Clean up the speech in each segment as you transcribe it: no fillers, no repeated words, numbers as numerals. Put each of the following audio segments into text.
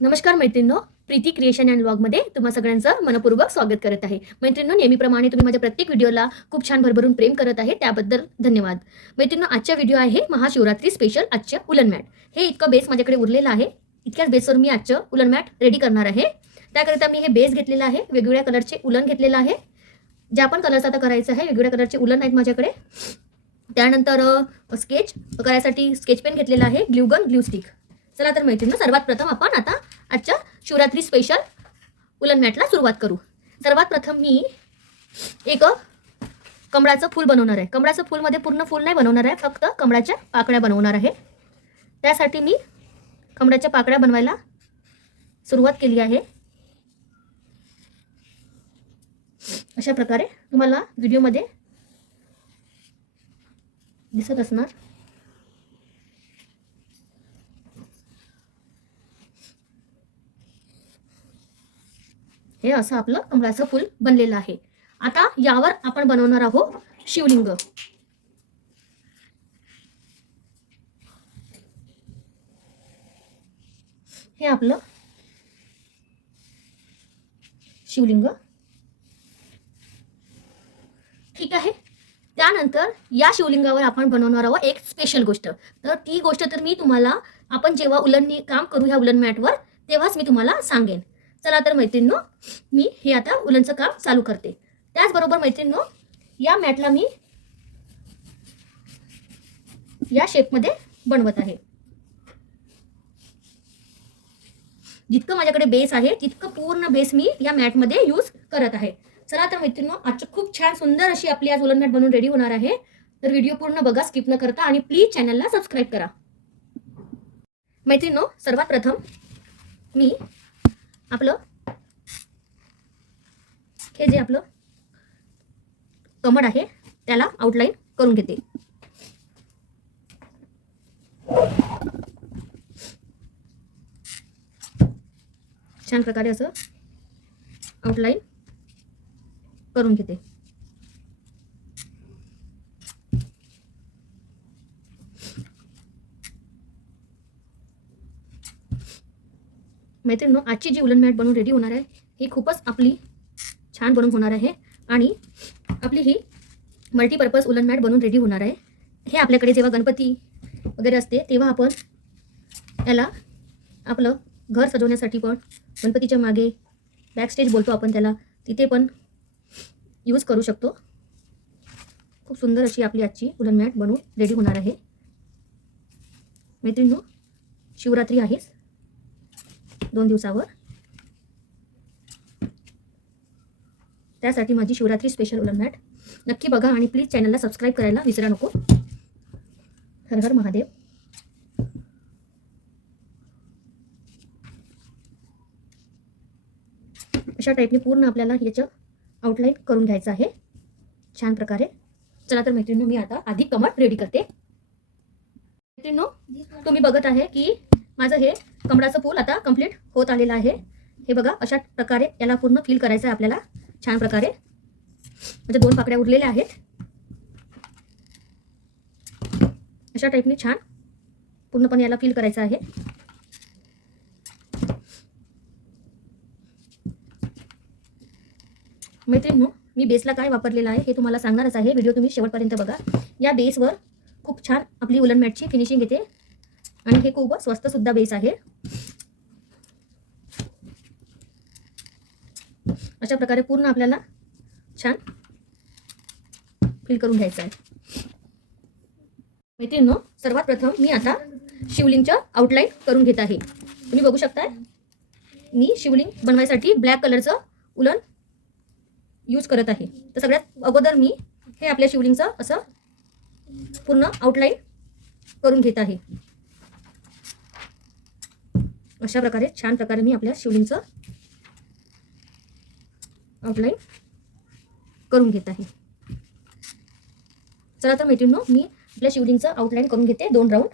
नमस्कार मैत्रिणींनो, Preeti creation and व्लॉगमध्ये तुम्हा सगळ्यांचं मनपूर्वक स्वागत करत आहे. मैत्रिणींनो, नेहमीप्रमाणे तुम्ही माझ्या प्रत्येक व्हिडिओला खूप छान भरभरून प्रेम करत आहे, त्याबद्दल धन्यवाद. मैत्रिणींनो, आजचा व्हिडिओ आहे महाशिवरात्री स्पेशल आजच्या उलन मॅट. हे इतकं बेस माझ्याकडे उरलेलं आहे. इतक्याच बेसवर मी आजचं उलन मॅट रेडी करणार आहे. त्याकरिता मी हे बेस घेतलेलं आहे, वेगवेगळ्या कलरचे उलन घेतलेलं आहे. ज्या पण कलरचा आता करायचं आहे, वेगवेगळ्या कलरचे उलन आहेत माझ्याकडे. त्यानंतर स्केच करायसाठी स्केच पेन घेतलेला आहे, ग्लू गन, ग्लू स्टिक. चला तर मैत्रिणींनो, सर्वात प्रथम आपण आता आजच्या शिवरात्री स्पेशल उलन मॅटला सुरुवात करू. सर्वात प्रथम मी एक कमळाचं फूल बनवणार आहे. कमळाचं फूलमध्ये पूर्ण फूल नाही बनवणार आहे, फक्त कमळाच्या पाकळ्या बनवणार आहे. त्यासाठी मी कमळाच्या पाकळ्या बनवायला सुरुवात केली आहे. अशा प्रकारे तुम्हाला व्हिडिओमध्ये दिसत असणार. हे असं आपलं कमळाचं फूल बनलेलं आहे. आता यावर आपण बनवणार आहोत शिवलिंग. हे आपलं शिवलिंग. ठीक आहे. त्यानंतर या शिवलिंगावर आपण बनवणार आहोत एक स्पेशल गोष्ट. तर ती गोष्ट तर मी तुम्हाला आपण जेव्हा उलननी काम करू ह्या उलन मॅटवर तेव्हाच मी तुम्हाला सांगेन. चला तर मैत्रिणींनो, मी हे आता उलनचं काम चालू करते. त्याचबरोबर मैत्रिणींनो, या मॅटला मी या शेपमध्ये बनवत आहे. जितकं माझ्याकडे बेस आहे तितकं पूर्ण बेस मी या मॅटमध्ये यूज करत आहे. चला तर मैत्रिणींनो, आजची खूप छान सुंदर अशी आपली आज उलन मॅट बनवून रेडी होणार आहे. तर व्हिडिओ पूर्ण बघा, स्किप न करता, आणि प्लीज चॅनलला सबस्क्राईब करा. मैत्रिणींनो, सर्वात प्रथम मी आपलं हे जे आपलं कमळ आहे त्याला आउटलाईन करून घेते. छान प्रकारे असं आउटलाईन करून घेते. मैत्रिणींनो, आजची जी उलन मॅट बनवून रेडी होणार आहे ही खूपच आपली छान बनवून होणार आहे आणि आपली ही मल्टीपर्पज उलन मॅट बनवून रेडी होणार आहे. हे आपल्याकडे जेव्हा गणपती वगैरे असते तेव्हा आपण याला आपलं घर सजवण्यासाठी पण गणपतीच्या मागे बॅक स्टेज बोलतो आपण त्याला, तिथे पण यूज करू शकतो. खूप सुंदर अशी आपली आजची उलन मॅट बनवून रेडी होणार आहे. मैत्रिणींनो, शिवरात्री आहे 2 दिवसावर. त्यासाठी माझी शिवरात्री स्पेशल उलन मॅट नक्की बघा आणि प्लीज चॅनलला सबस्क्राईब करायला विसरा नको. हर हर महादेव. अशा टाईपने पूर्ण आपल्याला याचं आउटलाईन करून घ्यायचं आहे छान प्रकारे. चला तर मैत्रिणींनो, मी आता आधी कमळ रेडी करते. मैत्रिणींनो, तुम्ही बघत आहे की माझं हे कमळाचं फूल आता कंप्लीट होत आलेलं आहे. हे बघा, अशा प्रकारे याला पूर्ण फिल करायचं आहे आपल्याला छान प्रकारे. म्हणजे 2 पाकळ्या उरलेल्या आहेत. अशा टाईपने छान पूर्णपणे याला फिल करायचं आहे. मैत्रिणींनो, मी बेसला काय वापरलेलं आहे हे तुम्हाला सांगणारच आहे. व्हिडिओ तुम्ही शेवटपर्यंत बघा. या बेसवर खूप छान आपली उलन मॅटची फिनिशिंग येते आणि हे खूप स्वस्त सुद्धा बेस आहे. अशा प्रकारे पूर्ण आपल्याला छान फिल करून घ्यायचं आहे. मैत्रिणींनो, सर्वात प्रथम मी आता शिवलिंगचं आउटलाईन करून घेत आहे. तुम्ही बघू शकताय मी शिवलिंग बनवायसाठी ब्लॅक कलरचं उलन यूज करत आहे. तर सगळ्यात अगोदर मी हे आपल्या शिवलिंगचं असं पूर्ण आउटलाईन करून घेत आहे. अशा प्रकारे छान प्रकारे मी आपल्या शिवलिंगचं आउटलाईन करून घेत आहे. चला तर मैत्रिणींनो, मी आपल्या शिवलिंगचं आउटलाईन करून घेते 2 राऊंड.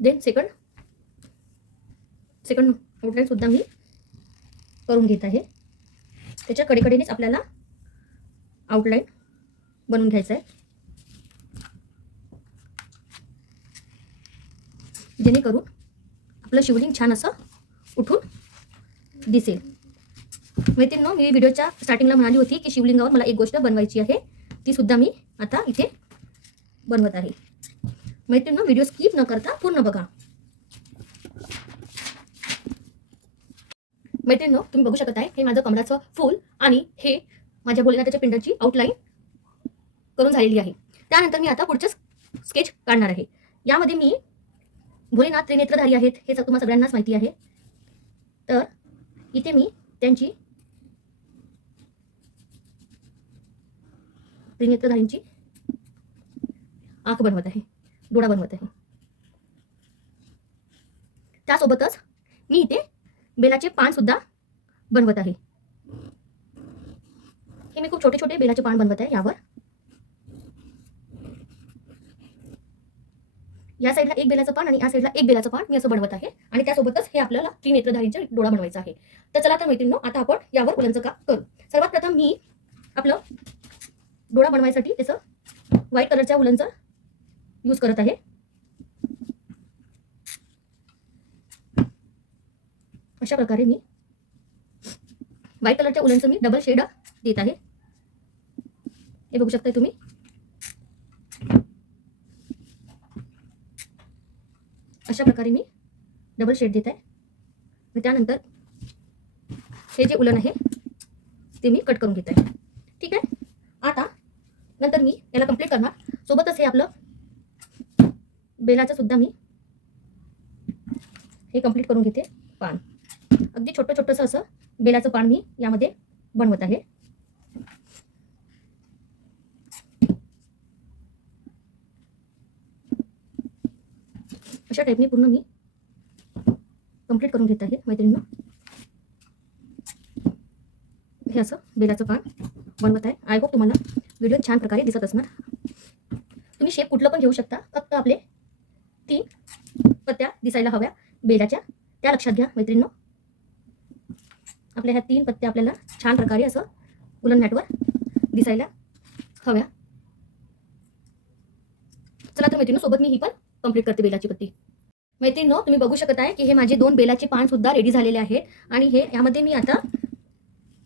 देन सेकंड आउटलाईन सुद्धा मी करून घेत आहे. त्याच्या कडेकडेनेच आपल्याला आउटलाईन बनवून घ्यायचं आहे. जेणेकरून आपलं शिवलिंग छान असं उठून दिसेल. मैत्रिणींनो, मी व्हिडिओच्या स्टार्टिंगला म्हणाली होती की शिवलिंगावर मला एक गोष्ट बनवायची आहे, ती सुद्धा मी आता इथे बनवत आहे. मैत्रिणींनो, व्हिडिओ स्किप न करता पूर्ण बघा. मैत्रिणींनो, तुम्ही बघू शकत आहे हे माझं कमळाचं फूल आणि हे माझ्या भोलेनाथाच्या पिंडाची आउटलाईन करून झालेली आहे. त्यानंतर मी आता पुढचं स्केच काढणार आहे. यामध्ये मी भोलेनाथ त्रिनेत्रधारी आहेत हे तुम्हाला सगळ्यांनाच माहिती आहे. तर इथे मी त्यांची त्रिनेत्रधारींची आंख बनवत आहे, डोळा बनवत आहे. त्यासोबतच मी इथे बेलाचे पान सुद्धा बनवत आहे. हे मी खूप छोटे छोटे बेलाचे पान बनवत आहे. यावर या साईडला एक बेलाचं पान आणि या साईडला एक बेलाचं पान मी असं बनवत आहे. आणि त्यासोबतच हे आपल्याला त्रिनेत्रधारींचा डोळा बनवायचा आहे. तर चला तर मैत्रिणींनो, आता आपण यावर उलनचं काम करू. सर्वात प्रथम मी आपलं डोळा बनवायसाठी त्याचं व्हाईट कलरच्या उलनचं यूज करत आहे. अशा प्रकारे मी व्हाईट कलरच्या उलनचं मी डबल शेड देत आहे. हे बघू शकताय तुम्ही. अशा प्रकारे मी डबल शेड देत आहे. आणि त्यानंतर हे जे उलन आहे ते मी कट करून घेत आहे. ठीक आहे. आता नंतर मी याला कंप्लीट करणार. सोबतच हे आपलं बेलाचं सुद्धा मी हे कंप्लीट करून घेते. पान अगदी छोटं छोटंसं असं बेलाचं पान मी यामध्ये बनवत आहे. अशा टाईपने पूर्ण मी कंप्लीट करून घेत आहे मैत्रिणींनो. हे असं बेलाचं पान बनवत आहे. आय होप तुम्हाला व्हिडिओ छान प्रकारे दिसत असणार. तुम्ही शेप कुठलं पण घेऊ शकता, फक्त आपले 3 पत्त्या दिसायला हव्या बेलाच्या, त्या लक्षात घ्या मैत्रिणींनो. आपल्या ह्या 3 पत्त्या आपल्याला छान प्रकारे असं उलन मॅटवर दिसायला हव्या. चला तर मैत्रिणींनो, सोबत मी ही पण कंप्लीट करते बेलाची पत्ती. मैत्रिणींनो, तुम्ही बघू शकत आहे की हे माझे 2 बेलाचे पान सुद्धा रेडी झालेले आहेत. आणि हे यामध्ये मी आता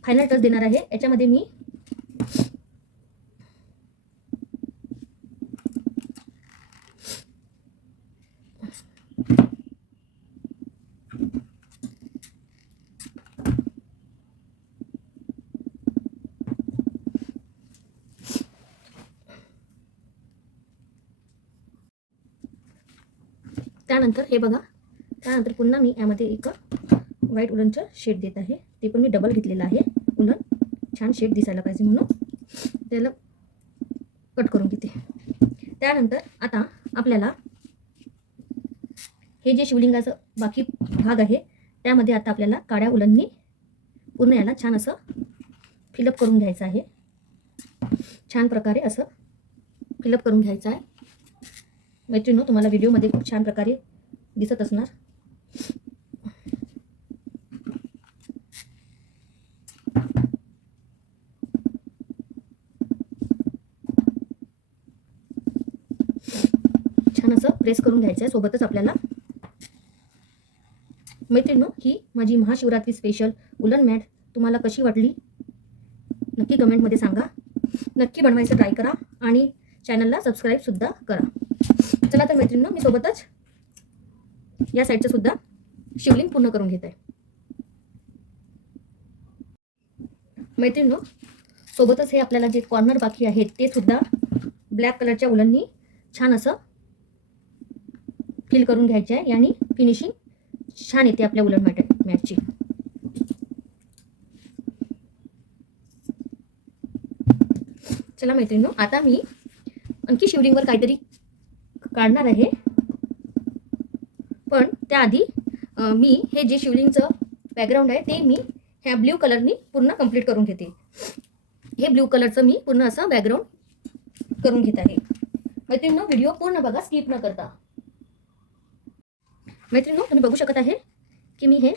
फायनल टच देणार आहे. याच्यामध्ये मी त्यानंतर हे बघा, त्यानंतर पुन्हा मी यामध्ये एक व्हाईट उलनचं शेड देत आहे. ते पण मी डबल घेतलेलं आहे. उलन छान शेड दिसायला पाहिजे म्हणून त्याला कट करून घेते. त्यानंतर आता आपल्याला हे जे शिवलिंगाचं बाकी भाग आहे त्यामध्ये आता आपल्याला काळ्या उलननी पूर्ण याला छान असं फिलअप करून घ्यायचं आहे. छान प्रकारे असं फिलअप करून घ्यायचं आहे. मैत्रिणींनो, तुम्हाला व्हिडिओमध्ये खूप छान प्रकारे दिसत असणार. छान असं प्रेस करून घ्यायचं आहे. सोबतच आपल्याला मैत्रिणींनो, ही माझी महाशिवरात्री स्पेशल उलन मॅट तुम्हाला कशी वाटली नक्की कमेंटमध्ये सांगा. नक्की बनवायचं ट्राय करा आणि चॅनलला सबस्क्राईब सुद्धा करा. चला तर मैत्रिणींनो, मी सोबतच या साईडचं सुद्धा शिवलिंग पूर्ण करून घेत आहे. मैत्रिणींनो, सोबतच हे आपल्याला जे कॉर्नर बाकी आहेत ते सुद्धा ब्लॅक कलरच्या उलननी छान असं फिल करून घ्यायचे आहे. यानी फिनिशिंग छान येते आपल्या उलन मॅटची. चला मैत्रिणींनो, आता मी आणखी शिवलिंगवर काहीतरी काढणार आहे. पण त्याआधी मी हे जे शिवलिंगचं बॅकग्राऊंड आहे ते मी ह्या ब्ल्यू कलरनी पूर्ण कंप्लीट करून घेते. हे ब्ल्यू कलरचं मी पूर्ण असं बॅकग्राऊंड करून घेत आहे. मैत्रिणींनो, व्हिडिओ पूर्ण बघा, स्किप न करता. मैत्रिणींनो, तुम्ही बघू शकत आहे की मी हे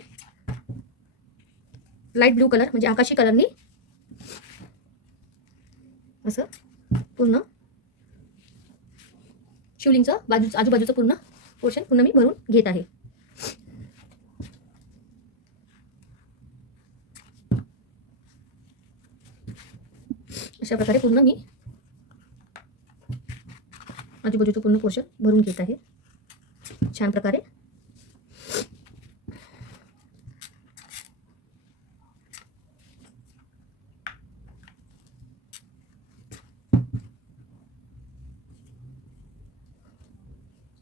लाईट ब्ल्यू कलर म्हणजे आकाशी कलरनी असं पूर्ण शिवलिंगचं आजूबाजूचं पूर्ण पोर्शन पूर्ण मी भरून घेत आहे. अशा प्रकारे पूर्ण मी आजूबाजूचं पूर्ण पोर्शन भरून घेत आहे छान प्रकारे.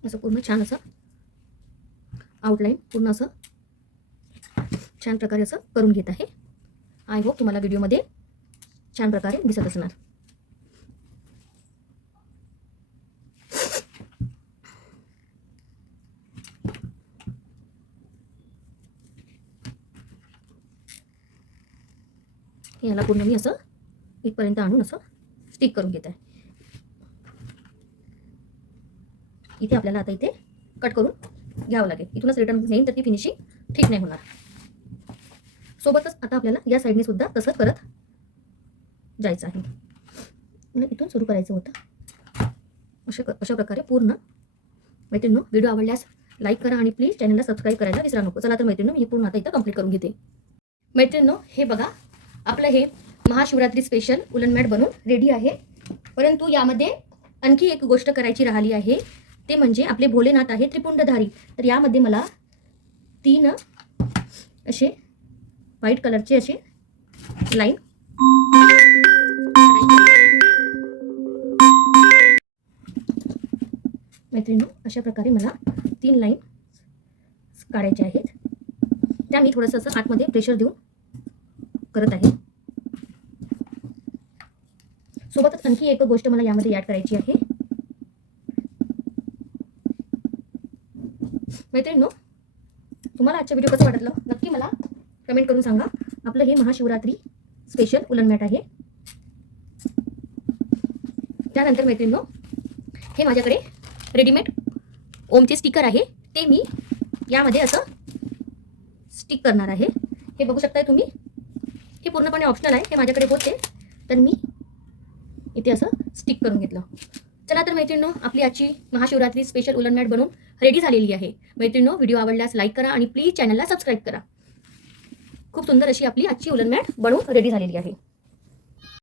असं पूर्ण छान असं आउटलाईन पूर्ण असं छान प्रकारे असं करून घेत आहे. आय होप तुम्हाला व्हिडिओमध्ये छान प्रकारे दिसत असणार. याला पूर्ण मी असं इथपर्यंत आणून असं स्टिक करून घेत आहे. इथे आपल्याला आता इथे कट करून घ्यावं लागेल. इथूनच रिटर्न नेईन तर ती फिनिशिंग ठीक नाही होणार. सोबतच आता आपल्याला या साईडने सुद्धा तसंच करत जायचं आहे. आणि इथून सुरू करायचं होतं. अशा प्रकारे पूर्ण. मैत्रिणींनो, व्हिडिओ आवडल्यास लाईक करा आणि प्लीज चॅनलला सबस्क्राईब करायला विसरा नको. चला तर मैत्रिणींनो, मी पूर्ण आता इथं कंप्लीट करून घेते. मैत्रिणींनो, हे बघा, आपलं हे महाशिवरात्री स्पेशल उलन मॅट बनून रेडी आहे. परंतु यामध्ये आणखी एक गोष्ट करायची राहिली आहे, ते म्हणजे आपले भोलेनाथ आहे त्रिपुंडधारी. तर यामध्ये मला 3 असे व्हाईट कलरचे असे लाईन मैत्रिणींनो, अशा प्रकारे मला 3 लाईन काढायच्या आहेत. त्या मी थोडंसं असं आतमध्ये प्रेशर देऊन करत आहे. सोबतच आणखी एक गोष्ट मला यामध्ये ॲड करायची आहे. मैत्रिणींनो, तुम्हाला आजचा व्हिडिओ कसं वाटलं नक्की मला कमेंट करून सांगा. आपलं हे महाशिवरात्री स्पेशल उलन मॅट आहे. त्यानंतर मैत्रिणींनो, हे माझ्याकडे रेडीमेड ओमचे स्टिकर आहे, ते मी यामध्ये असं स्टिक करणार आहे. हे बघू शकताय तुम्ही. हे पूर्णपणे ऑप्शनल आहे. हे माझ्याकडे होते तर मी इथे असं स्टिक करून घेतलं. चला तर मैत्रिणींनो, आपली आजची महाशिवरात्री स्पेशल उलन मॅट बनवून रेडी झालेली आहे. मैत्रिणींनो, व्हिडिओ आवडल्यास लाईक करा आणि प्लीज चॅनलला सबस्क्राईब करा. खूप सुंदर अशी आपली आजची उलन मॅट बनवून रेडी झालेली आहे.